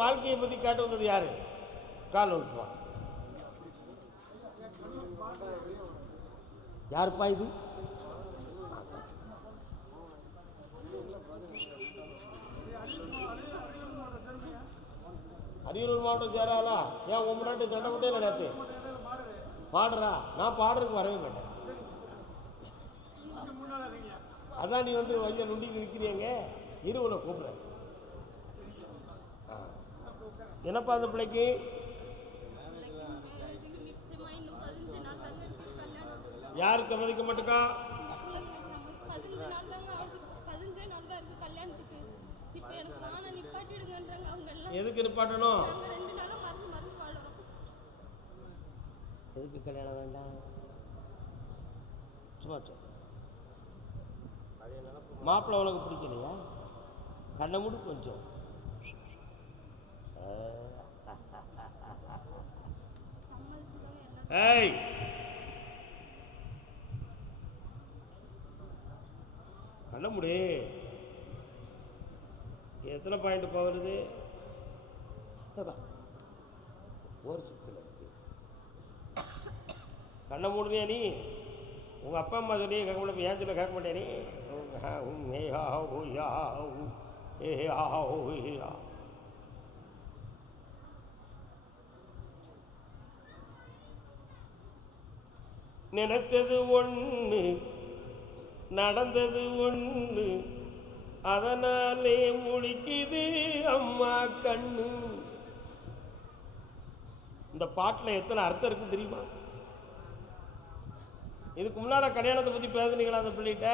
வாழ்க்கையை பற்றி காட்டு வந்தது யாரு? கால் ஒழுத்துவான். யாருப்பா இது? அரியலூர் மாவட்டம் சேராலா? ஏன் உன் முன்னாடி சண்டை கொண்டே நேற்று பாடுறா? நான் பாடுறதுக்கு வரவே மாட்டேன். அதான் நீ வந்து வைய நுண்டிக்கு நிற்கிறீங்க. இருவனை கூப்பிட்றேன். என்னப்பா அந்த பிள்ளைக்கு? யாரு சம்மதிக்க மாட்டேக்கா? எதுக்கு நிப்பாட்டணும்? எதுக்கு கல்யாணம் வேண்டாம்? சும்மா சொல். மாப்பிள்ளை உனக்கு பிடிக்கலையா? கண்ணை மூடு கொஞ்சம். ஏய், கண்ணை மூடு. எத்தனை பாயிண்ட் வருது? 4-6 இருக்கு. கண்ணை மூடுனியா நீ? உங்கள் அப்பா அம்மா சொல்லி கேட்க மாட்டேன், ஏன் சொல்ல கேட்க மாட்டேன் நீ? நினைச்சது ஒன்று, நடந்தது ஒன்று, அதனாலே முழிக்குது அம்மா கண்ணு. இந்த பாட்டில் எத்தனை அர்த்தம் இருக்கு தெரியுமா? இதுக்கு முன்னால கல்யாணத்தை பற்றி பேசுனீங்களா அந்த பிள்ளைகிட்ட?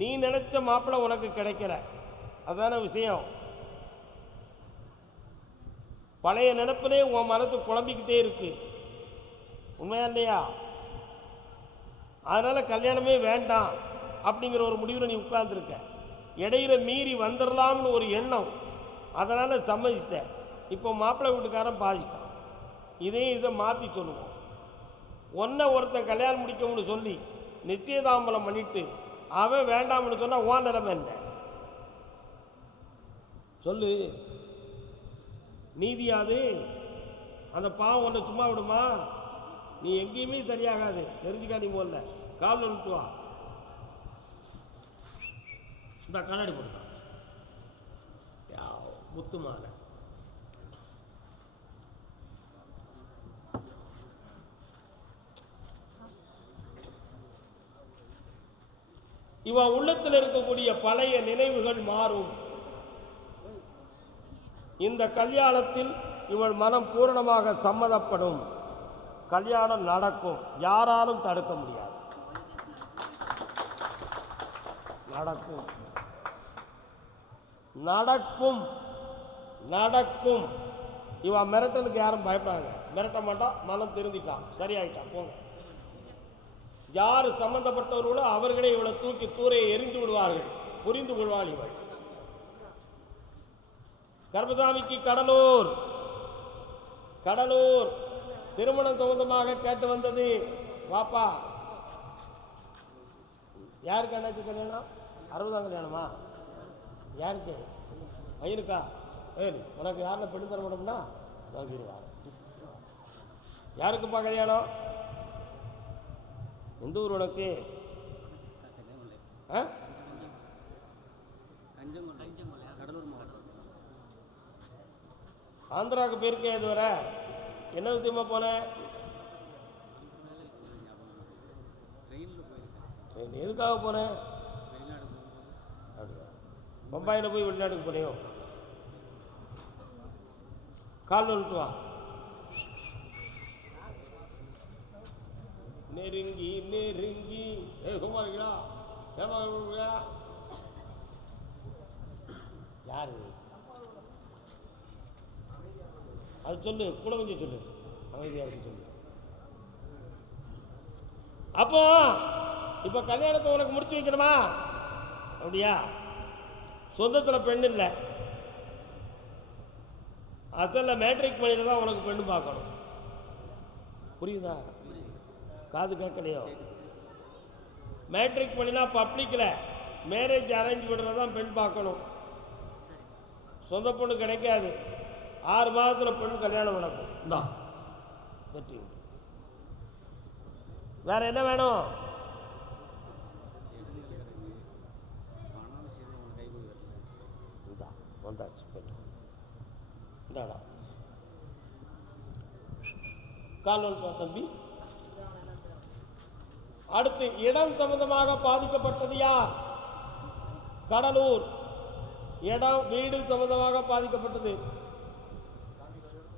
நீ நினைச்ச மாப்பிள்ளை உனக்கு கிடைக்கல, அதான விஷயம். பழைய நினைப்பிலே உன் மனத்து குழம்பிக்கிட்டே இருக்கு, உண்மையா இல்லையா? அதனால கல்யாணமே வேண்டாம் அப்படிங்கிற ஒரு முடிவில் நீ உட்கார்ந்துருக்க. இடையில மீறி வந்துடலாம்னு ஒரு எண்ணம், அதனால சம்மதிச்சிட்ட. இப்போ மாப்பிள்ளை வீட்டுக்காரன் பாதிச்சிட்டான். இதை மாற்றி சொல்லுவோம். ஒன்றை ஒருத்தன் கல்யாணம் முடிக்கும்னு சொல்லி நிச்சயதாம்பலம் பண்ணிட்டு அவன் வேண்டாம்னு சொன்னால் உன் நிலைமை என்ன சொல்லு? நீதியாது? அந்த பாவம் ஒன்று சும்மா விடுமா? நீ எங்கேயுமே சரியாகாது, தெரிஞ்சுக்கா. நீ போல கால் நிறுத்து வா. இந்த கண்ணாடி போட்டுதான் முத்து மாலை. இவன் உள்ளத்தில் இருக்கக்கூடிய பழைய நினைவுகள் மாறும். இந்த கல்யாணத்தில் இவள் மனம் பூரணமாக சம்மதப்படும். கல்யாணம் நடக்கும், யாராலும் தடுக்க முடியாது. நடக்கும் நடக்கும் நடக்கும். இவன் மிரட்டலுக்கு யாரும் பயப்படாங்க. மிரட்ட மாட்டான், மனம் திருந்திட்டான், சரியாயிட்டான், போங்க. யார் சம்பந்தப்பட்டவர்களோ அவர்களே இவளை தூக்கி தூரையை எரிந்து விடுவார்கள். புரிந்து கொள்வாள் இவள். கர்பசாமிக்கு கடலூர் திருமணம் சம்பந்தமாக கேட்டு வந்தது. வாப்பா, யாருக்கு அண்ணாச்சி கல்யாணம்? 60ஆம் கல்யாணமா? யாருக்கு? பையனுக்கா? உனக்கு யாருன்னா பெண்ணு தர மாட்டோம்னா வாங்கிடுவா. யாருக்குப்பா கல்யாணம்? எந்த ஊர் உனக்கு? ஆந்திராவுக்கு போயிருக்கேன். இதுவரை என்ன விஷயமா போனேன்? எதுக்காக போனேன்? பம்பாயில் போய் வெளிநாட்டுக்கு போனியோ? கால் வந்துட்டு வா. நெருங்கி நெருங்கி சும்மா இருக்கா? ஏமா யாரு அது சொல்லு, கூட கொஞ்சம் சொல்லு, அமைதியாக இருக்கு சொல்லு. அப்போ இப்போ கல்யாணத்தை உனக்கு முடிச்சு வைக்கணுமா? அப்படியா? சொந்தத்தில் பெண் இல்லை, அசலில் மேட்ரிக் பண்ணிட்டு தான் உனக்கு பெண்ணு பார்க்கணும். புரியுதா? காது கேட்கலையோ? மேட்ரிக் பண்ணினா பப்ளிக்கில் மேரேஜ் அரேஞ்ச் பண்ணுறது தான் பெண் பார்க்கணும். சொந்த பொண்ணு கிடைக்காது. 6 மாதத்தில் பெண் கல்யாணம் நடக்கும். இந்தா வெற்றி. வேற என்ன வேணும்? இந்தா வந்தாச்சு பெண். இந்தாடா கால்வல் தம்பி. அடுத்து இடம் சம்பந்தமாக பாதிக்கப்பட்டது யார்? கடலூர். இடம் வீடு சம்பந்தமாக பாதிக்கப்பட்டது.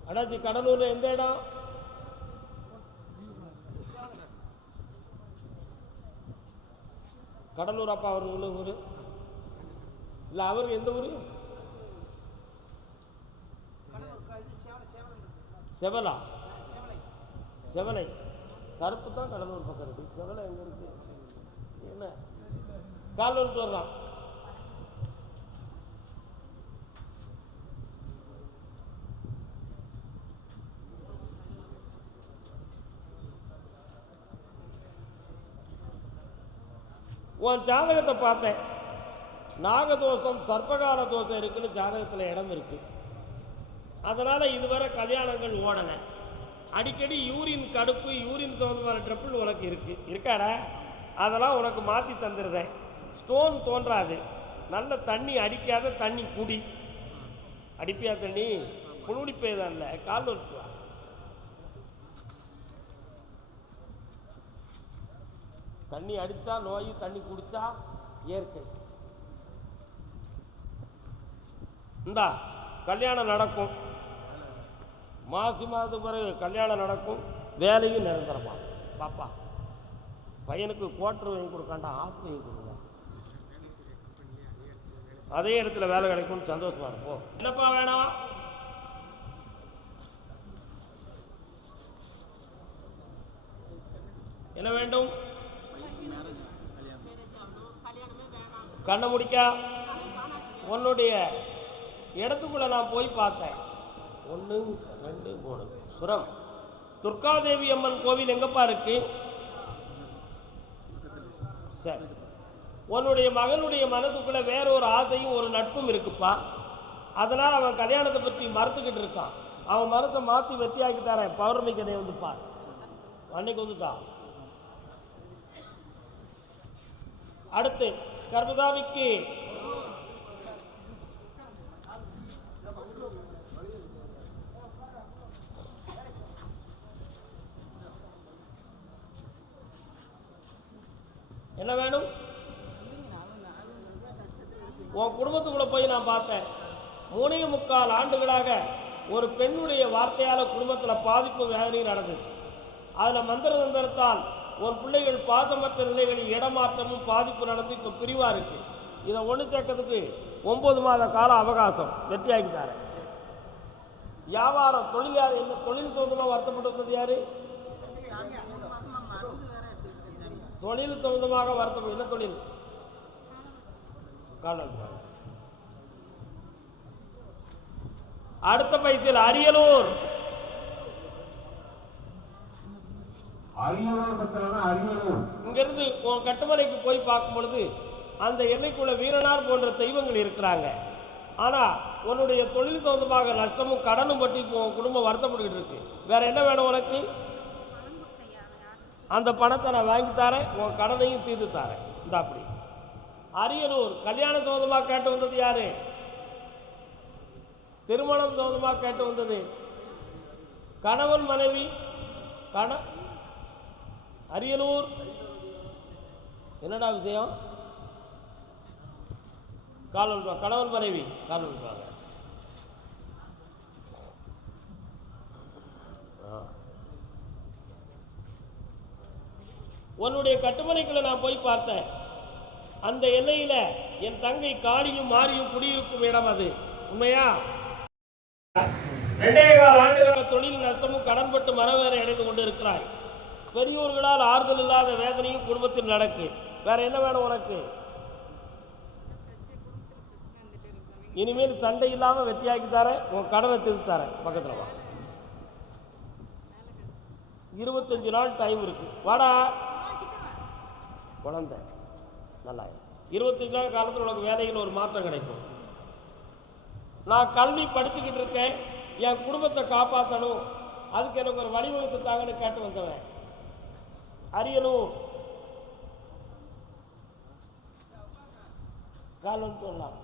அடாச்சி கடலூர்ல எந்த இடம்? கடலூர். அப்பா அவர் உள்ள ஊரு இல்ல, அவருக்கு எந்த ஊரு? செவலா? செவலை. கருப்பு தான் கடலூர் பக்கம் இருக்கு. செவலை எங்க இருக்கு? என்ன கால்வல் வர்றான். உன் ஜாதகத்தை பார்த்தேன். நாகதோஷம் சர்ப்பகால தோஷம் இருக்குன்னு ஜாதகத்தில் இடம் இருக்கு. அதனால இதுவரை கல்யாணங்கள் ஓடன. அடிக்கடி யூரின் கடுப்பு, யூரின் சம்பந்தமான ட்ரபிள் உனக்கு இருக்காடா? அதெல்லாம் உனக்கு மாற்றி தந்துடுறேன். ஸ்டோன் தோன்றாது. நல்ல தண்ணி அடிக்காத தண்ணி குடி. அடிப்பியா தண்ணி? குளிப்பேதான் இல்லை, கால் வச்சுவா. தண்ணி அடித்தா நோய், தண்ணி குடித்தா இயற்கை. இந்தா கல்யாணம் நடக்கும். மாதத்துக்கு பிறகு கல்யாணம் நடக்கும். வேலையும் நிரந்தரமா. பாப்பா பையனுக்கு கோட்டர் வாங்கி கொடுக்காண்டா, ஆப்பு வாங்கி கொடுங்க. அதே இடத்துல வேலை கிடைக்கும். சந்தோஷமா இருப்போம். என்னப்பா வேணும்? என்ன வேண்டும்? கண்ணை முடிக்கா. உன்னுடைய இடத்துக்குள்ள நான் போய் பார்த்தேன். 1 2 3 சுரம். துர்காதேவி அம்மன் கோவில் எங்கப்பா இருக்கு? சரி. உன்னுடைய மகனுடைய மனதுக்குள்ள வேற ஒரு ஆசையும் ஒரு நட்பும் இருக்குப்பா. அதனால் அவன் கல்யாணத்தை பற்றி மறுத்துக்கிட்டு இருக்கான். அவன் மரத்தை மாற்றி வெற்றியாக்கி தரேன். பௌர்ணமி கதையை வந்துப்பார். அன்னைக்கு வந்துட்டான். அடுத்து கர்மதாமிக்கு என்ன வேணும்? உன் குடும்பத்துக்குள்ள போய் நான் பார்த்தேன். 3.25 ஆண்டுகளாக ஒரு பெண்ணுடைய வார்த்தையால் குடும்பத்தில் பாதிப்பு வேதனையும் நடந்துச்சு. அதில் மந்திர தந்திரத்தால் உன் பிள்ளைகள் பாதமற்ற நிலைகளில் இடமாற்றமும் பாதிப்பு நடந்து இப்போ பிரிவாக இருக்கு. இதை ஒன்று சேர்க்கறதுக்கு 9 மாத கால அவகாசம் வெற்றியாக்கிட்டாரு. வியாபாரம் தொழில் யார்? என்ன தொழில் சம்பந்தமாக வருத்தப்பட்டிருந்தது யாரு? தொழில் சம்பந்தமாக வருத்தப்படும். என்ன தொழில்? அடுத்த பைசில் அரியலூர். இங்கிருந்து உன் கட்டுமலைக்கு போய் பார்க்கும் பொழுது அந்த எல்லைக்குள்ள வீரனார் போன்ற தெய்வங்கள் இருக்கிறாங்க. ஆனால் உன்னுடைய தொழில் சம்பந்தமாக நஷ்டமும் கடனும் பற்றி இப்போ உன் குடும்பம் வருத்தப்பட்டுக்கிட்டு இருக்கு. வேற என்ன வேணும் உனக்கு? அந்த பணத்தை நான் வாங்கி தரேன். உன் கடனையும் தீர்த்து தரேன். இந்த அப்படி அரியலூர். கல்யாண சம்பந்தமாக கேட்டு வந்தது யாரு? திருமணம் சம்பந்தமாக கேட்டு வந்தது கணவன் மனைவி. அரியலூர் என்னடா விஷயம்? கணவன் மனைவி கால் விட்டுவாங்க. உன்னுடைய கட்டுமனைக்குள்ள நான் போய் பார்த்தேன். அந்த எல்லையில என் தங்கை காளியும் மாரியும் குடியிருக்கும் இடம். அது உண்மையா? 2.25 ஆண்டுகளாக தொழில் நஷ்டமும் கடன்பட்டு மரவேற அடைந்து கொண்டு இருக்கிறாய். பெரியோர்களால் ஆறுதல் இல்லாத வேதனையும் குடும்பத்தில் நடக்கு. வேற என்ன வேணும் உனக்கு? இனிமேல் சண்டை இல்லாமல் வெற்றியாக்கி தரேன். உன் கடனை திருத்தி தரேன். பக்கத்தில் வா. 25 நாள் டைம் இருக்கு. வாடா குழந்தை. நல்லா 25 நாள் காலத்தில் உனக்கு வேலையில் ஒரு மாற்றம் கிடைக்கும். நான் கல்வி படிச்சுக்கிட்டு இருக்கேன், என் குடும்பத்தை காப்பாற்றணும், அதுக்கு எனக்கு ஒரு வழிவகுத்து தாங்கன்னு கேட்டு வந்தவன். அரியலூர் காலம் சொல்லலாம்.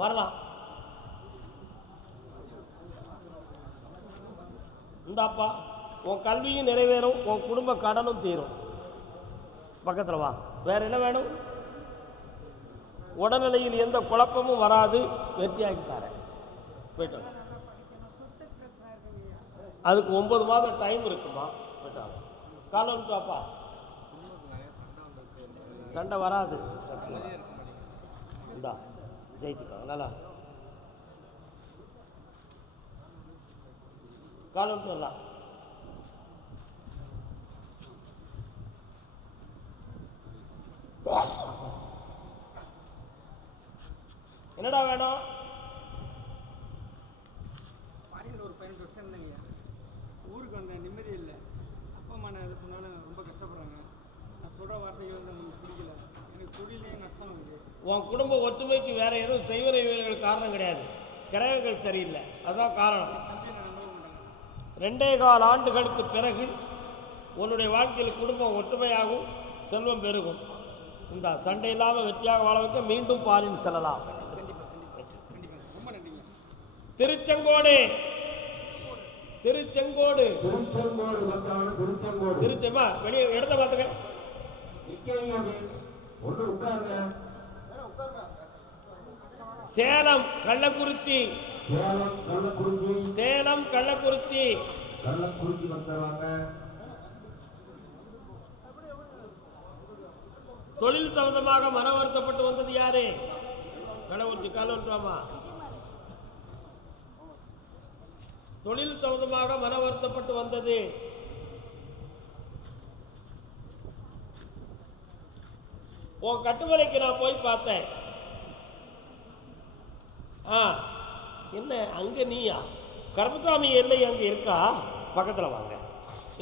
வரலாம். இந்தாப்பா, உன் கல்வியும் நிறைவேறும், உன் குடும்ப கடனும் தீரும். பக்கத்தில் வா. வேற என்ன வேணும்? உடல்நிலையில் எந்த குழப்பமும் வராது, வெற்றியாக்கி தரேன். போயிட்டு அதுக்கு 9 மாதம் டைம் இருக்குமா? போயிட்டாங்க. காலம் பாப்பா, சண்டை வராது. இந்தா ஜெயிச்சுக்காங்க. நல்லா காலம் சொல்லலாம். என்னடா வேணும்? பாரியில் ஒரு 15 வருஷம் இல்லைங்க, ஊருக்கு வந்த நிம்மதி இல்லை. அப்பா அம்மா நான் எதை சொன்னாலும் ரொம்ப கஷ்டப்படுறாங்க. நான் சொல்கிற வார்த்தைகள் வந்து எனக்கு பிடிக்கல. எனக்கு தொழிலே நஷ்டம் இருக்குது. உன் குடும்ப ஒற்றுமைக்கு வேற எதுவும் செய்வன வீரர்கள் காரணம் கிடையாது, கிரகங்கள் சரியில்லை, அதுதான் காரணம். 2.25 ஆண்டுகளுக்கு பிறகு உன்னுடைய வாழ்க்கையில் குடும்பம் ஒற்றுமையாகும், செல்வம் பெருகும். இந்த சண்டை இல்லாமல் வெற்றியாக வாழ வைக்க மீண்டும் பாரின் செல்லலாம். திருச்செங்கோடு திருச்செங்கோடு திருச்செம்மா வெளியே இடத்த பார்த்துக்க. சேலம் கள்ளக்குறிச்சி சேலம் கள்ளக்குறிச்சி தொழில் சம்பந்தமாக மன வருத்தப்பட்டு வந்தது யாரு? கள்ளக்குறிச்சி காலோன்றாமா. தொழில் சம்பந்தமாக மன வருத்தப்பட்டு வந்தது. உன் கட்டுமலைக்கு நான் போய் பார்த்தேன். என்ன அங்க நீயா? கருப்பசாமி எல்லை அங்க இருக்கா? பக்கத்துல வாங்க.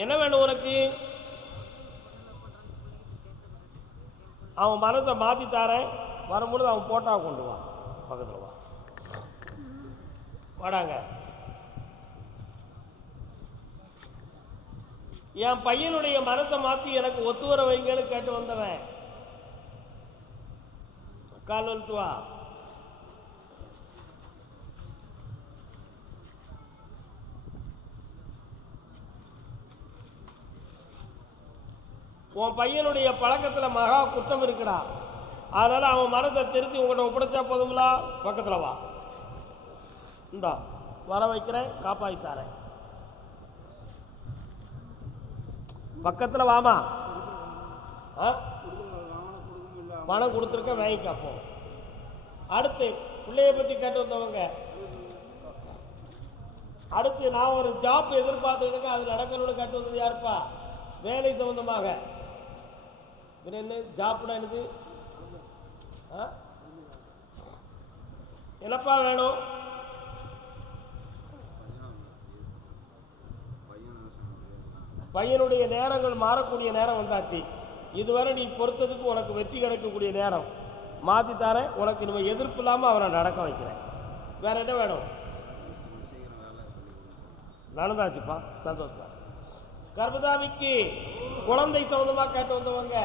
என்ன வேணும் உனக்கு? அவன் மனத்தை மாத்தி தாரேன். வரும்பொழுது அவன் போட்டா கொண்டு வா. பக்கத்துல வா. வாடாங்க. என் பையனுடைய மனத்தை மாற்றி எனக்கு ஒத்து வர வைங்கன்னு கேட்டு வந்தவன். கால் வந்துட்டு வா. உன் பையனுடைய பழக்கத்தில் மகா குற்றம் இருக்குடா, அதனால அவன் மனத்தை திருத்தி உங்கள்கிட்ட ஒப்படைச்சா போதுங்களா? பக்கத்தில் வா. இந்தா வர வைக்கிறேன், காப்பாற்றித்தாரேன். பக்கத்தில் வாமா. பணம் கொடுத்துருக்க வாங்கிக்கப்போ. அடுத்து பிள்ளைய பற்றி கேட்டு வந்தவங்க. அடுத்து நான் ஒரு ஜாப் எதிர்பார்த்துக்கிட்டு அது நடக்கணும்னு கேட்டு வந்தது யாருப்பா? வேலை சம்பந்தமாக. என்ன ஜாப்னா என்னது? என்னப்பா வேணும்? பையனுடைய நேரங்கள் மாறக்கூடிய நேரம் வந்தாச்சு. இதுவரை நீ பொறுத்ததுக்கு உனக்கு வெற்றி கிடைக்கக்கூடிய நேரம் மாற்றி தரேன். உனக்கு நம்ம எதிர்ப்பு இல்லாமல் அவனை நடக்க வைக்கிறேன். வேற என்ன வேணும்? நடந்தாச்சுப்பா, சந்தோஷமா. கர்மதாமிக்கு குழந்தை சம்பந்தமாக கேட்டு வந்தவங்க.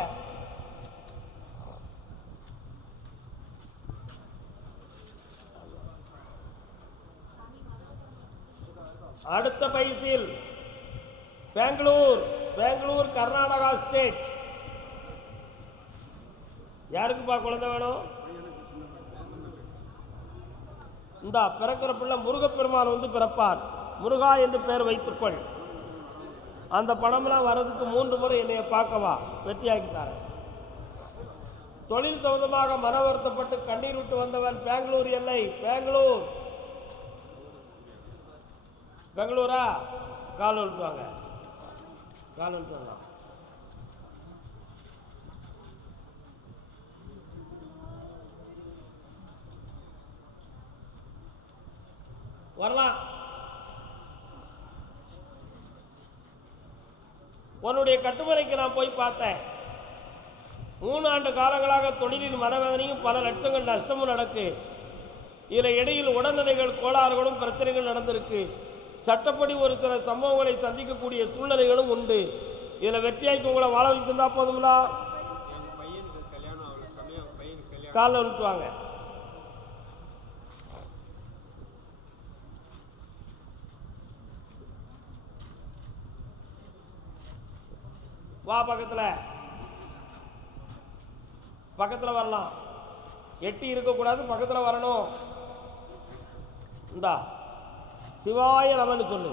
அடுத்த பயிற்சியில் பெங்களூர் கர்நாடகா ஸ்டேட். யாருக்குப்பா குழந்தை வேணும்? இந்த பிறக்கிற பிள்ளை முருகப்பெருமான் வந்து பிறப்பார். முருகா என்று பெயர் வைத்துக்கொள். அந்த பணம்லாம் வர்றதுக்கு 3 முறை என்னைய பார்க்கவா, வெற்றியாக்கித்தாரேன். தொழில் சம்பந்தமாக மன வருத்தப்பட்டு கண்ணீர் விட்டு வந்தவன் பெங்களூர் எல்லை. பெங்களூரா? கால் விட்டுவாங்க. கால் விட்டு வரலாம். வரலாம். உன்னுடைய கட்டுமனைக்கு நான் போய் பார்த்தேன். 3 ஆண்டு காலங்களாக தொழிலில் மனவேதனையும் பல லட்சங்கள் நஷ்டமும் நடக்கு. இதில் இடையில் உடல்நிலைகள் கோளாறுகளும் பிரச்சனைகள் நடந்திருக்கு. சட்டப்படி ஒரு சில சம்பவங்களை சந்திக்கக்கூடிய சூழ்நிலைகளும் உண்டு. இதில் வெற்றியாக்கி உங்களை வாழ வச்சுருந்தா போதுங்களா? காலில் விட்டுவாங்க. வா, பக்கத்தில் வரலாம். எட்டி இருக்கக்கூடாது, பக்கத்தில் வரணும். இந்தா சிவாய நமன்னு சொல்லு.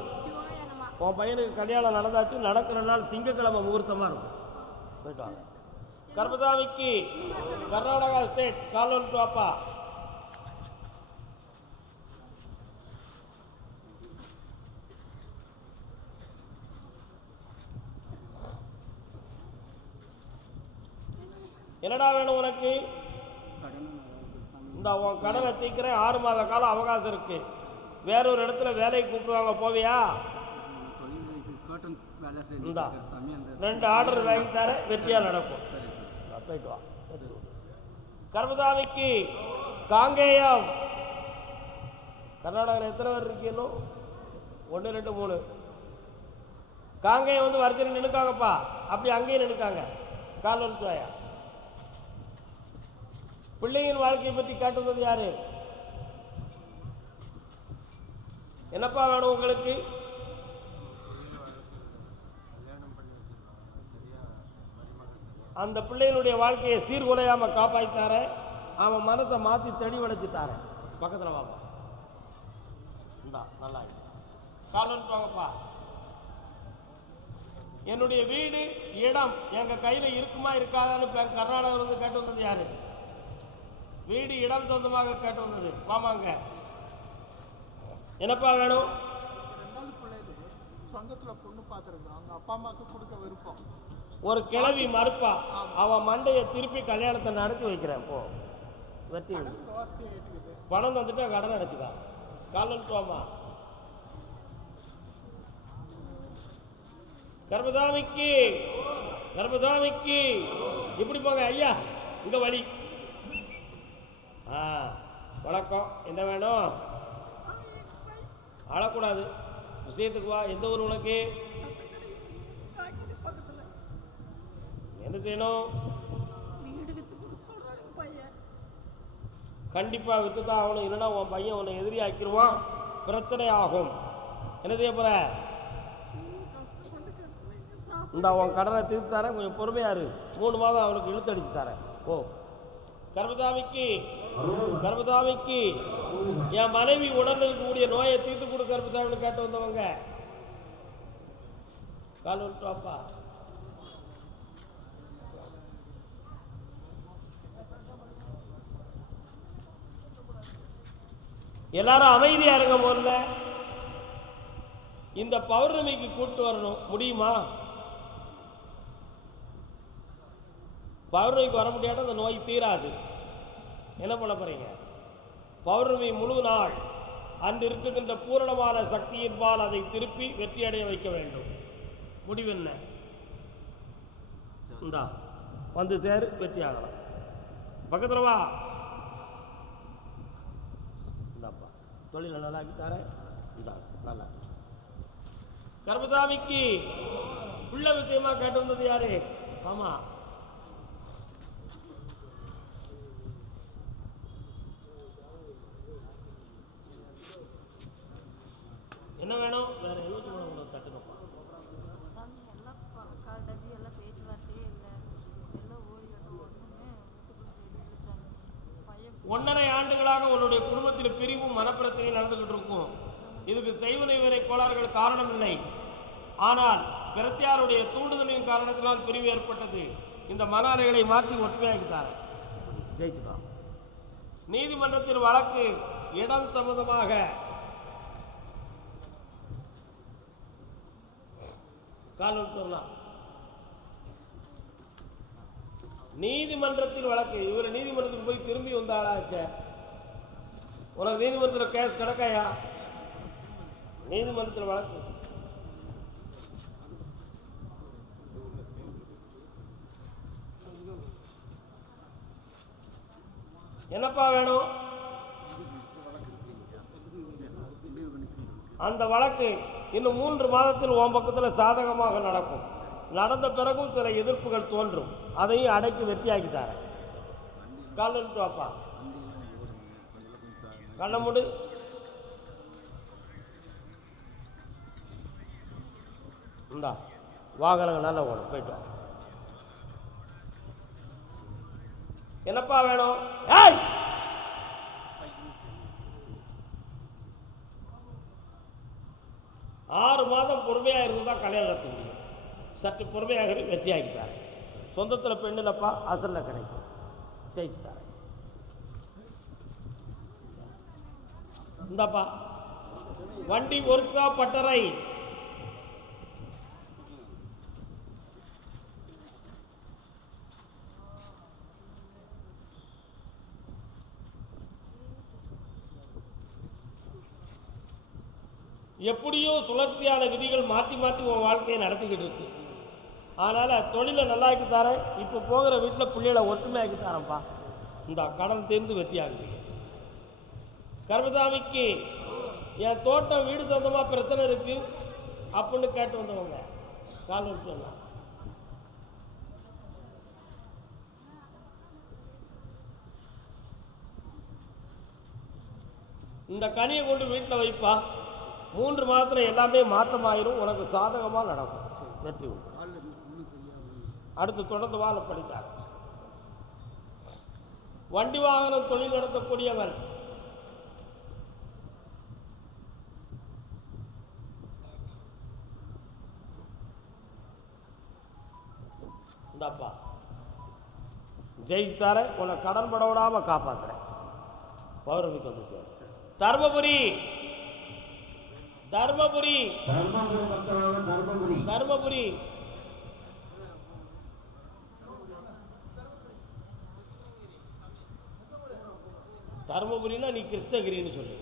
உன் பையனுக்கு கல்யாணம் நடந்தாச்சு. நடக்கிற நாள் திங்கக்கிழமை முகூர்த்தமாக இருக்கும். போயிட்டு வாங்க. கர்மசாமிக்கு கர்நாடகா ஸ்டேட் கால் வந்துட்டு வாப்பா. என்னடா வேணும் உனக்கு? இந்த உன் கடனை தீக்கிறேன். 6 மாத காலம் அவகாசம் இருக்கு. வேறொரு இடத்துல வேலைக்கு கூப்பிடுவாங்க, போவியா? இந்தா 2 ஆர்டர் வாங்கி தர, வெற்றியாக நடக்கும். போயிட்டு வா. கர்மசாமிக்கு காங்கேயம். கர்நாடகாவில் எத்தனை பேர் இருக்கீங்களோ? 1 2 3. காங்கேயம் வந்து வரிசையில் நின்றுக்காங்கப்பா. அப்படி அங்கேயும் நின்றுக்காங்க. கால் வந்துட்டு வாயா. பிள்ளையின் வாழ்க்கையை பற்றி கேட்டுள்ளது யாரு? என்னப்பா வேணும் உங்களுக்கு? அந்த பிள்ளைகளுடைய வாழ்க்கையை சீர்குலையாம காப்பாற்றித்தார. அவன் மனத்தை மாற்றி தெளிவடைச்சுட்டார. பக்கத்தில் வாப்பா. இந்தா நல்லா கால் வாங்கப்பா. என்னுடைய வீடு இடம் எங்க கையில இருக்குமா இருக்காதான்னு கர்நாடகாவிலிருந்து கேட்டு வந்தது யாரு? வீடு இடம் சொந்தமாக கேட்டு வந்தது. வாமாங்க. என்னப்பா வேணும்? சொந்தத்துல பொண்ணு பார்த்துருக்கோம். அவங்க அப்பா அம்மாவுக்கு கொடுக்க விருப்பம். ஒரு கிழவி மறுப்பா. அவன் மண்டையை திருப்பி கல்யாணத்தை நடத்தி வைக்கிறேன். போ வெற்றி. பணம் தந்துட்டு கடன் அடைச்சுக்கா. கால் வந்துட்டுவாமா. கர்மசாமிக்கு கர்மசாமிக்கு இப்படி போங்க ஐயா. இங்க வழி. வணக்கம். என்ன வேணும்? அழக்கூடாது. விஷயத்துக்கு வா. எந்த ஊர் உனக்கு? என்ன செய்யணும்? கண்டிப்பா வித்துதான் ஆகணும். இல்லைன்னா உன் பையன் உன்னை எதிரி ஆக்கிடுவான். பிரச்சனை ஆகும். என்ன செய்ய போற? இந்த உன் கடனை தீர்த்து தரேன். கொஞ்சம் பொறுமையாரு. 3 மாதம் அவனுக்கு இழுத்தடிச்சு தரேன். ஓ கர்மசாமிக்கு கர்மசாமிக்கு என் மனைவி உடல் இருக்கக்கூடிய நோயை தீர்த்து கொடு கர்மசாமின்னு கேட்டு வந்தவங்க கால் விட்டு வாப்பா. எல்லாரும் அமைதியா இருங்க. முதல்ல இந்த பௌர்ணமிக்கு கூட்டு வரணும். முடியுமா? பௌர்ணமிக்கு வர முடியாத அந்த நோய் தீராது. என்ன பண்ண போறீங்க? பௌர்ணமி முழு நாள் அன்று இருக்குகின்ற பூரணமான சக்தியின்பால் அதை திருப்பி வெற்றியடைய வைக்க வேண்டும். முடிவு என்ன? இந்தா வந்து சேரு, வெற்றி ஆகலாம். பக்கத்தில் வா. இந்தாப்பா தொழிலை நல்லாக்கி தரேன். இந்தா நல்லா. கர்மசாமிக்கு உள்ள விஷயமா கேட்டு வந்தது யாரு? ஆமா. என்ன வேணும்? வேற 73 தட்டுனப்பா. 1.5 ஆண்டுகளாக உன்னுடைய குடும்பத்தில் பிரிவும் மனப்பிரச்சனை நடந்துகிட்டு இருக்கும். இதுக்கு செய்வனை வேற கோளாறுகள் காரணம் இல்லை. ஆனால் பிரத்தியாருடைய தூண்டுதலின் காரணத்தினால் பிரிவு ஏற்பட்டது. இந்த மன அலைகளை மாற்றி ஒற்றுமையாக்கித்தார். ஜெயிச்சுதான். நீதிமன்றத்தில் வழக்கு இடம் சம்பந்தமாக கால் விட்டுலாம். நீதிமன்றத்தில் வழக்கு. இவர் நீதிமன்றத்துக்கு போய் திரும்பி வந்தாளாச்ச. உனக்கு நீதிமன்றத்தில் கேஸ் கிடக்காயா? நீதிமன்றத்தில் வழக்கு. என்னப்பா வேணும்? அந்த வழக்கு இன்னும் 3 மாதத்தில் உன் பக்கத்தில் சாதகமாக நடக்கும். நடந்த பிறகும் சில எதிர்ப்புகள் தோன்றும். அதையும் அடக்கி வெற்றியாக்கி தரேன். கால் வந்துட்டு வாப்பா. கண்ண மூடு. இந்தா வாகனங்க நல்லா ஓடும். போயிட்டு வா. என்னப்பா வேணும்? ஏய், 6 மாதம் பொறுமையாக இருந்தால் கல்யாணம் நடத்த முடியும். சற்று பொறுமையாக வெற்றியாகித்தார். சொந்தத்தில் பெண்ணுலப்பா, அசலில் கிடைக்கும். ஜெயிச்சுத்தார். இந்தாப்பா வண்டி ஒர்க்ஸா பட்டறை. எப்படியோ சுழற்சியான விதிகள் மாற்றி மாற்றி உன் வாழ்க்கையை நடத்திக்கிட்டு இருக்கு. அதனால் தொழிலை நல்லாக்கி தரேன். இப்போ போகிற வீட்டில் பிள்ளைகளை ஒற்றுமையாக்கி தரேன்ப்பா. இந்த கடன் தேர்ந்து வெற்றியாகுது. கர்மசாமிக்கு என் தோட்டம் வீடு சொந்தமாக பிரச்சனை இருக்கு அப்படின்னு கேட்டு வந்தவங்க கால் விட்டு வந்தான். இந்த கனியை கொண்டு வீட்டில் வைப்பா. 3 மாதத்தில் எல்லாமே மாற்றமாயிரும். உனக்கு சாதகமாக நடக்கும். வெற்றி உண்டு. அடுத்து தொடர்ந்து வாழ படித்தார். வண்டி வாகனம் தொழில் நடத்தக்கூடியவன். இந்தாப்பா ஜெயித்தார உன்னை கடன் பட விடாமல் காப்பாற்றுறேன். பௌர்ணமிக்கு வந்து சார். தர்மபுரி தர்மபுரி தர்மபுரி தர்மபுரினா நீ கிருஷ்ணகிரின்னு சொல்லு.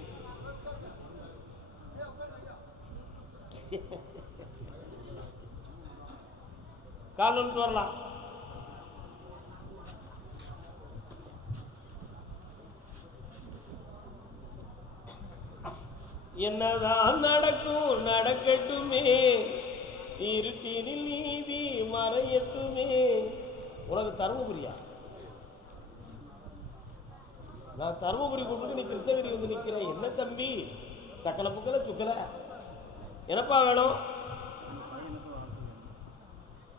கால் ஒன்று வரலாம். என்னதான் நடக்கும் நடக்கட்டுமே, இருட்டினில் நீதி மறையட்டுமே. உனக்கு தர்மபுரியா? நான் தர்மபுரி கூப்பிட்டு நீ கிருஷ்ணகிரி வந்து நிற்கிறேன். என்ன தம்பி சக்கலை புக்கலை சுக்கலை? என்னப்பா வேணும்?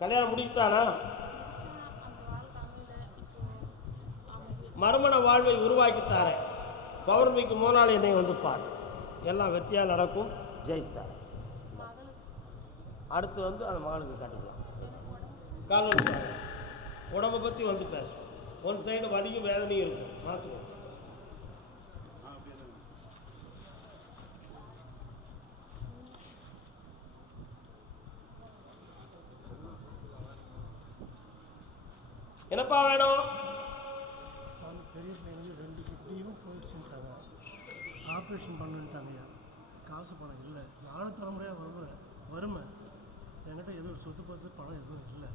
கல்யாணம் முடிச்சுட்டானா? மறுமண வாழ்வை உருவாக்கித்தாரேன். பௌர்ணமிக்கு 3 நாள் என்னை வந்து பாரு. எல்லாம் வெற்றியாக நடக்கும். ஜெயிச்சிட்டார். அடுத்து வந்து அந்த மகனுக்கு கட்டிக்கலாம். கால் உடம்பை பற்றி வந்து பேசும். ஒரு சைடு வலியும் வேதனையும் இருக்கும். மாற்றுவோம். என்னப்பா வேணும்? பெரிய பையனுக்கு 2 கிட்னியும் போயிடுச்சுட்டாங்க. ஆப்ரேஷன் பண்ணிட்டாங்க. காசு பணம் இல்லை. 4 தலைமுறையாக வறுமை. என்கிட்ட எதுவும் சொத்து பத்து பணம் எதுவும் இல்லை.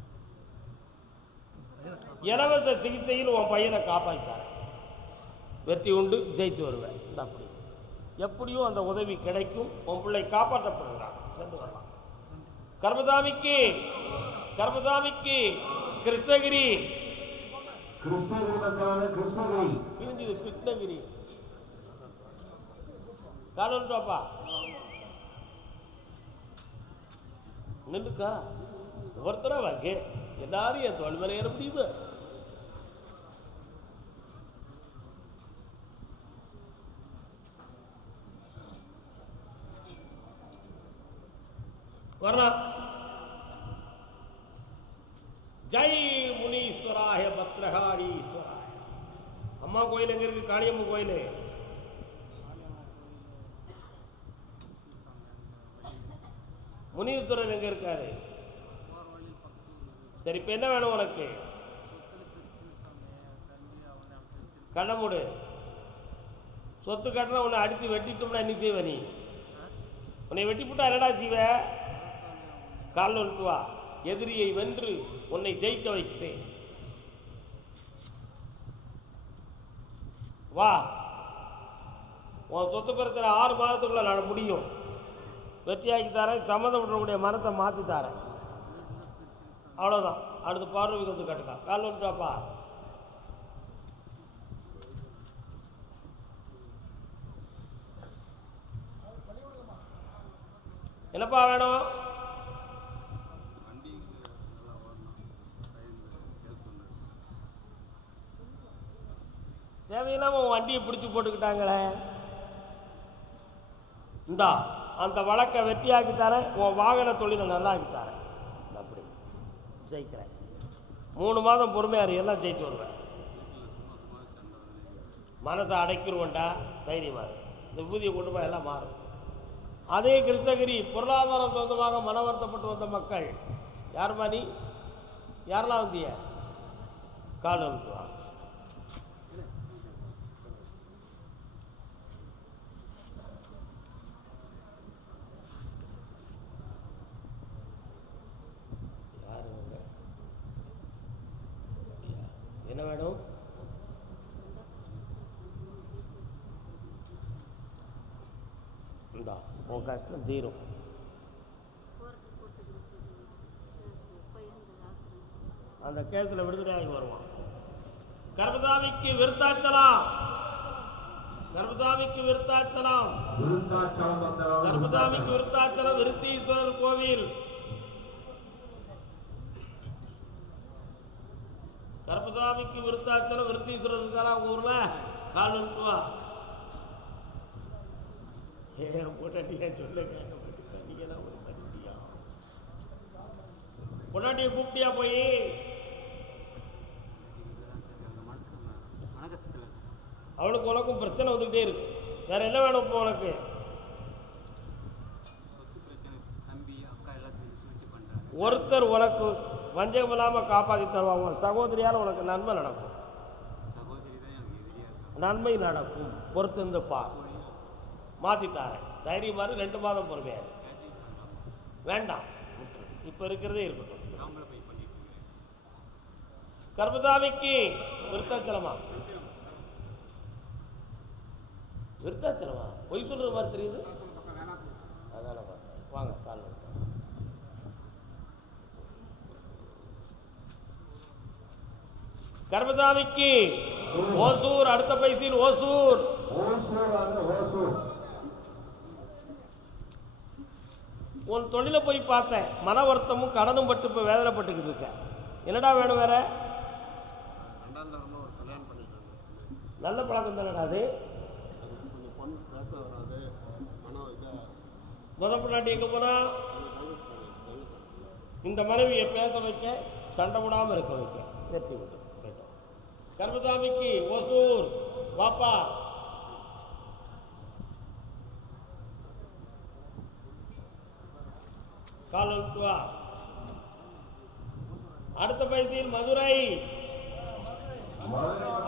இலவச சிகிச்சையில் உன் பையனை காப்பாற்றார். வெற்றி உண்டு. ஜெயித்து வருவேன். இந்த அப்படி எப்படியும் அந்த உதவி கிடைக்கும். உன் பிள்ளை காப்பாற்றப்படுகிறான். சென்று வரலாம். கர்மசாமிக்கு கர்மசாமிக்கு கிருஷ்ணகிரி கிழிஞ்சது. கிருஷ்ணகிரி காலப்பா நின்றுக்கா. ஒருத்தரா வாங்க. எல்லாரும் என் தோல் மேலே ஏற முடியுது. வரலாம். ஜெய் முனீஸ்வராய பத்ரகாளீஸ்வராய. அம்மா கோயில் எங்க இருக்கு? காளியம்மன் கோயில். முனீஸ்வரர் எங்க இருக்காரு? சரி, இப்ப என்ன வேணும் உனக்கு? கண்ணமுடு. சொத்து கட்டினா உன்னை அடித்து வெட்டிட்டோம்னா என்ன செய்வ? நீ உன்னை வெட்டி போட்டா என்னடா செய்வ? கால் வந்துட்டு வா. எதிரியை வென்று உன்னை ஜெயிக்க வைக்கிறேன். வா, உன் சொத்து பிரச்சனை 6 மாதத்துக்குள்ளே நான் முடியும். வெற்றியாக்கி தரேன், சம்மந்தப்பட்டக்கூடிய மனத்தை மாற்றி தரேன். அவ்வளோதான். அடுத்து பார்வைக்கு வந்து கட்டுக்கா. கால் வந்துட்டாப்பா. என்னப்பா வேணும்? தேவையில்லாம உன் வண்டியை பிடிச்சி போட்டுக்கிட்டாங்களே. இந்தா அந்த வழக்கை வெற்றியாக்கி தரேன், உன் வாகன தொழிலை நல்லா ஆக்கி தரேன். அப்படி ஜெயிக்கிறேன். 3 மாதம் பொறுமையாரு, எல்லாம் ஜெயிச்சு வருவேன். மனதை அடைக்கிருவேன்டா, தைரியமாக இந்த விபூதியை கொண்டு போய் எல்லாம் மாறும். அதே கிருஷ்ணகிரி பொருளாதாரம் சொந்தமாக மன வருத்தப்பட்டு வந்த மக்கள் யாருமா நீ? யாரெல்லாம் வந்திய? கால் அனுப்புவா. யாரு என்ன வேணும்? இந்தா உன் கஷ்டம் தீரும். அந்த கேஸில் விடுதலையாகி வருவான். கர்மதாமிக்கு விருத்தாச்சலம், கர்மதாமிக்கு விருத்தாச்சலம், கர்மதாமிக்கு விருத்தாச்சலம் விருத்தீஸ்வரர் கோவில். கர்மதாமிக்கு விருத்தாச்சலம் விருத்தீஸ்வரர் இருக்காரா உங்க ஊர்ல? கால் வந்துட்டுவா. ஏன் பொண்டாட்டியா சொல்ல கேட்க மாட்டேங்க. நீங்களாம் ஒரு மனுஷியா? பொண்டாட்டியை கூப்பிட்டியா போய்? அவளுக்கு உனக்கும் பிரச்சனை வந்துக்கிட்டே இருக்கு. வேற என்ன வேணும் இப்போ உனக்கு? ஒருத்தர் உனக்கு வஞ்சகம் இல்லாமல் காப்பாற்றி தருவாங்க. சகோதரியால் உனக்கு நன்மை நடக்கும், நன்மை நடக்கும். பொறுத்திருந்து பார், மாற்றித்தாரேன். தைரியமாக 2 மாதம் பொறுமையாரு. வேண்டாம், இப்போ இருக்கிறதே இருக்கட்டும். கர்மதாமிக்கு விருத்தாச்சலமா? விருத்தாச்சலமா? பொய் சொல்கிற மாதிரி தெரியுது. அதான பார்த்தேன். வாங்க கால். கர்மதாமிக்கு ஓசூர், அடுத்த பைசில் ஓசூர். உன் தொழிலை போய் பார்த்தேன். மன வருத்தமும் கடனும் பட்டு இப்போ வேதனைப்பட்டுக்கிட்டு இருக்கேன். என்னடா வேணும் வேற? நல்ல பழக்கம் தானடா அது. பொண்டாட்டி எங்கே போனா? இந்த மனைவியை பேச வைக்க, சண்டை போடாமல் இருக்க வைக்க. வெற்றி விட்டு கேட்டோம். கர்மதாமிக்கு ஓசூர் வாப்பா. கால் வா. அடுத்த பைத்தியில் மதுரை,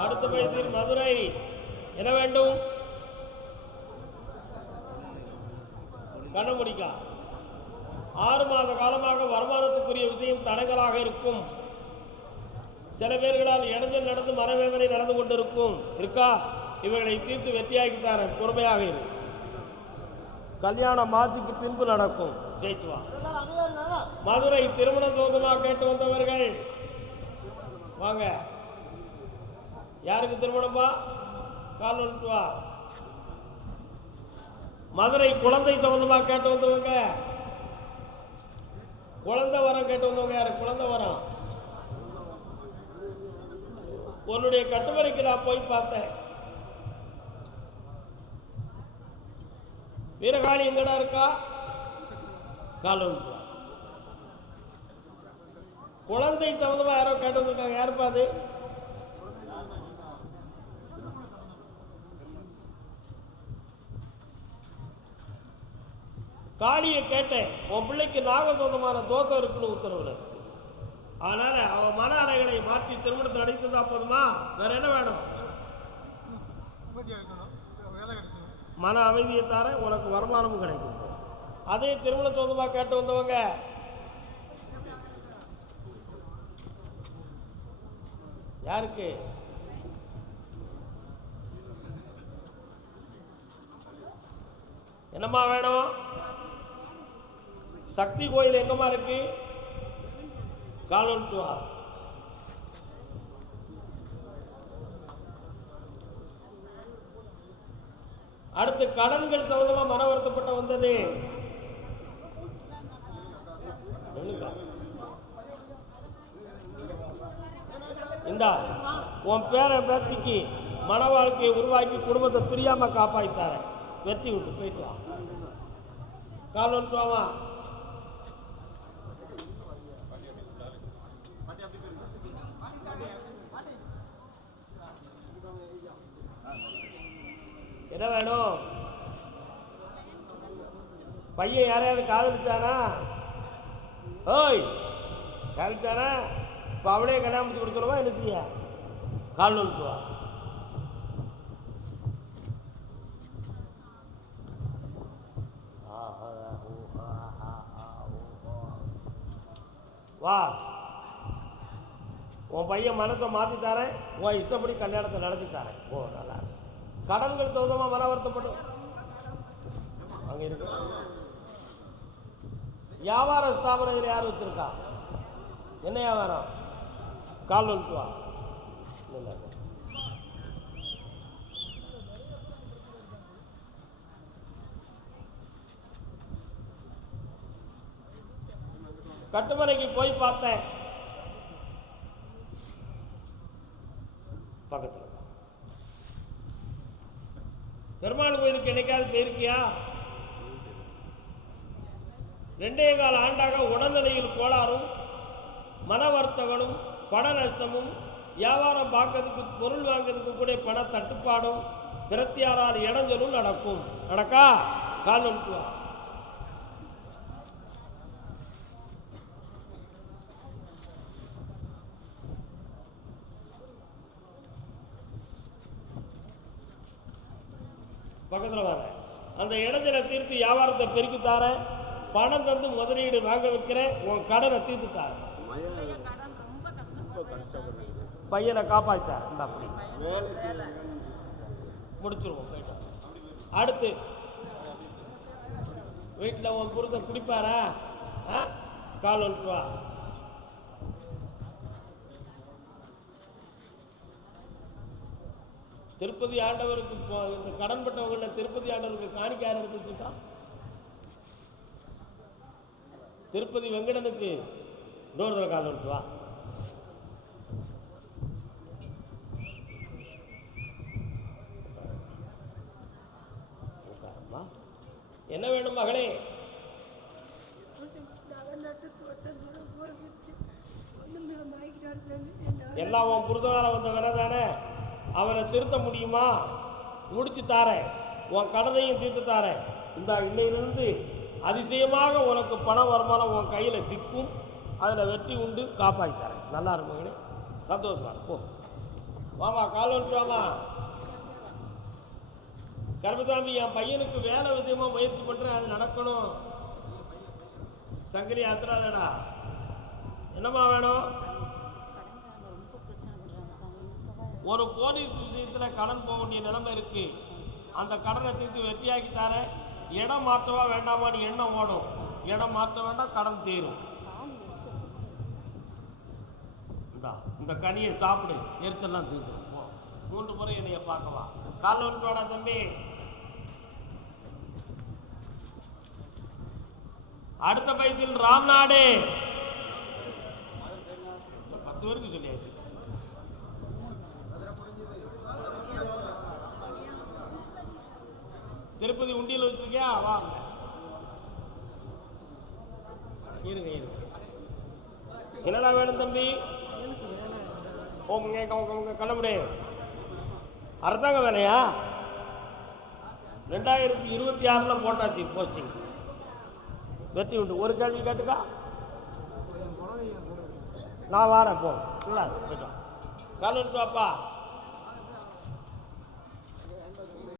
அடுத்த பைத்தியில் மதுரை. என்ன வேண்டும்? கண்ணமுடிக்கா. 6 மாத காலமாக வருமானத்துக்குரிய விஷயம் தடைகளாக இருக்கும். சில பேர்களால் இடைஞ்சல் நடந்து மனவேதனை நடந்து கொண்டிருக்கும். இருக்கா? இவர்களை தீர்த்து வெற்றியாக்கி தரேன். பொறுமையாக இரு. கல்யாணம் மாத்திக்கு பின்பு நடக்கும். ஜெயிச்சுவா. மதுரை திருமண சோதமாக கேட்டு வந்தவர்கள் வாங்க. யாருக்கு திருமணம்பா? கால் வந்துட்டு வா. மதுரை குழந்தை சம்பந்தமாக கேட்டு வந்தவங்க, குழந்தை வரம் கேட்டு வந்தவங்க யாரு? குழந்தை வரம். உன்னுடைய கட்டுமறைக்கு நான் போய் பார்த்தேன். வீரகாளி எங்கடா இருக்கா? கால் வந்துட்டு வா. குழந்தை சம்பந்தமா யாரோ கேட்டு வந்திருக்காங்க. யாருப்பா அது? காளியை கேட்டேன். உன் பிள்ளைக்கு நாக சொந்தமான தோஷம் இருக்குன்னு உத்தரவுல. அதனால அவன் மன அறைகளை மாற்றி திருமணத்தை நடத்திருந்தா போதுமா? வேற என்ன வேணும்? மன அமைதியை தர, உனக்கு வருமானமும் கிடைக்கும். அதே திருமண சொந்தமா கேட்டு வந்தவங்க யாருக்கு? என்னம்மா வேணும்? சக்தி கோயில் எங்கம்மா இருக்கு? கால் வந்துட்டு வா. அடுத்து கடன்கள் சம்பந்தமா மன வருத்தப்பட்ட வந்தது. இந்தா உன் பேரன் பேத்திக்கு மன வாழ்க்கையை உருவாக்கி குடும்பத்தை பிரியாம காப்பாத்தார. வெற்றி உண்டு. போயிட்டு வா. கால் வந்துட்டு வாமா. என்ன வேணும்? பையன் யாரையாவது காதலிச்சானா? ஓய், காதலிச்சானா? இப்போ அவளே கல்யாணம் முடிச்சு கொடுத்துருவா. என்ன செய்ய? கால் வந்துட்டு வா. வா. உன் பையன் மனத்தை மாற்றி தரேன். உன் இஷ்டப்படி கல்யாணத்தை நடத்தி தரேன். ஓ, நல்லா இருக்கு. கடன்கள் தகுந்தமாக மன வருத்தப்படும். அங்கே இருக்கு. வியாபார ஸ்தாபனத்தில் யார் வச்சிருக்கா? என்ன வியாபாரம்? கால் வந்துட்டு வா. கட்டுமனைக்கு போய் பார்த்தேன். பக்கத்தில் பெருமாள் கோயிலுக்கு என்னைக்காவது போயிருக்கியா? 2.25 ஆண்டாக உடல்நிலையில் கோளாறும் மன வருத்தங்களும் பண நஷ்டமும் வியாபாரம் பார்க்கறதுக்கு பொருள் வாங்கிறதுக்கு கூட பண தட்டுப்பாடும் பிரத்தியாரால் இடைஞ்சலும் நடக்கும். நடக்கா? கால் வந்துட்டு பக்கத்தில் வாங்க. அந்த இடைஞ்சலை தீர்த்து வியாபாரத்தை பெருக்கி தாரேன். பணம் தந்து முதலீடு வாங்க வைக்கிறேன். உன் கடனை தீர்த்து தாரேன். பையனை காப்பாற்றார். இந்த அப்படி முடிச்சிருவோம். போயிட்டு அடுத்து வீட்டில் உன் புருஷன் குடிப்பாரா? கால் வந்துட்டு வா. திருப்பதி ஆண்டவருக்கு இந்த கடன்பட்டவங்களில் திருப்பதி ஆண்டவருக்கு காணிக்கை யார் எடுத்து வச்சுருக்கா? திருப்பதி வெங்கடனுக்கு இன்னொரு கால் வந்துட்டு வா. என்ன வேணும் மகளே? எல்லாம் உன் புரிதலால் வந்த வேலை தானே. அவனை திருத்த முடியுமா? முடிச்சு தாரேன். உன் கடனையும் தீர்த்து தாரேன். இந்த இன்னையிலிருந்து அதிசயமாக உனக்கு பண வருமானம் உன் கையில் சிக்கும். அதில் வெற்றி உண்டு. காப்பாற்றி தரேன். நல்லா இருக்குங்களே. சந்தோஷமா போ. வாமா, கால் வந்துட்டு வாமா. கர்மசாமி, என் பையனுக்கு வேலை விஷயமா முயற்சி பண்ணுறேன். அது நடக்கணும். சங்கரி ஆத்திராதடா. என்னம்மா வேணும்? ஒரு போலீஸ் விஷயத்தில் கடன் போக வேண்டிய நிலைமை இருக்கு. அந்த கடனை தீர்த்து வெற்றியாக்கி தர. இடம் மாற்றவா வேண்டாமான்னு எண்ணம் ஓடும். இடம் மாற்ற வேண்டாம், கடன் தீரும். இந்த கனியை சாப்பிடு. எரிச்செல்லாம் தீர்த்து 3 முறை என்னைய பார்க்கவா. கால் வந்துட்டு வாடா தம்பி. அடுத்த பைத்தில் ராம்நாடு 10 பேருக்கு சொல்லியாச்சு. திருப்பதி உண்டியில் வச்சிருக்கியா? வாங்க, இருங்க இருங்க. என்னடா வேணும் தம்பி? உங்க கிளம்புடு. அரசாங்க வேலையா? 2026 போட்டாச்சு போஸ்டிங். வெற்றி உண்டு. ஒரு கேள்வி கேட்டுக்கா. நான் வாரேன். போ. இல்லை போயிட்டோம். கால் வந்துட்டு வாப்பா.